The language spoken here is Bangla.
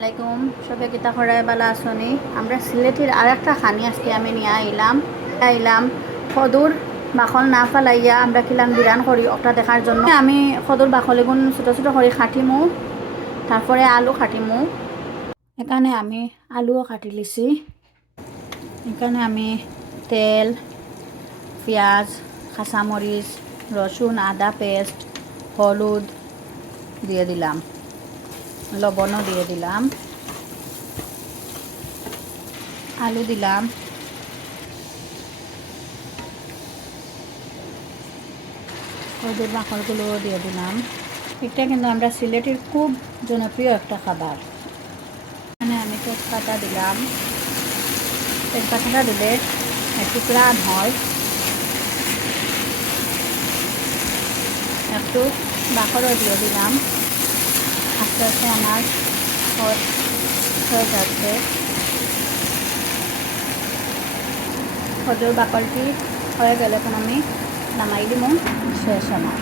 আসসালামাইকুম সবাই কিতা করায় বালা আসনি আমরা সিলেটের আর একটা খানি আজকে আমি নিয়ে আইলাম খদুর বাখল না ফালাইয়া আমরা কিলান বিরান করি ওটা দেখার জন্য আমি খদুর বাখল এগুন ছোটো ছোটো করে খাটিমু তারপরে আলু খাটিমু এখানে আমি আলুও কাটি লিছি এখানে আমি তেল পেঁয়াজ কাঁচামরিচ রসুন আদা পেস্ট হলুদ দিয়ে দিলাম লবণও দিয়ে দিলাম আলু দিলাম ওদের বাকলগুলো দিয়ে দিলাম এটা কিন্তু আমরা সিলেটের খুব জনপ্রিয় একটা খাবার এখানে আমি তেজপাতা দিলাম তেজপাতাটা দিলে একটু প্রাণ হয় একটু বাকলও দিয়ে দিলাম আস্তে আস্তে আমার হয়ে যাচ্ছে খজুর বাকলটি হয়ে গেলে এখন আমি নামাই দিব শেষ আমার